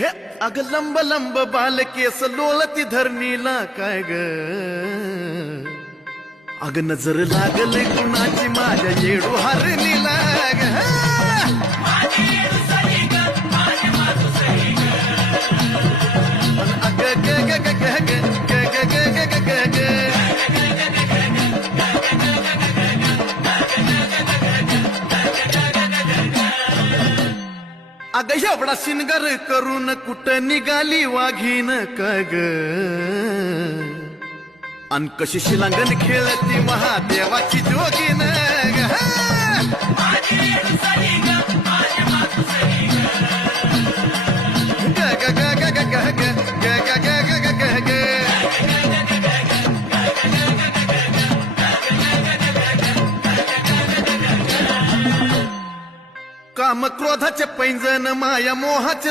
हे अग लंब लंब बाल केस लोळती धरणीला काय ग अग नजर लागले कुणाची माझ्या येडू हरणीला ग अग ग ग ग ग ग ग ग ग ग ग अग एवढा शिनगर करून कुठं निघाली वाघीन काय ग अन कशी शिलांगण खेळती महादेवाची जोगीन ग ग ग ग ग ग ग ग ग ग ग ग काम क्रोधाचे पैंजण माया मोहाचे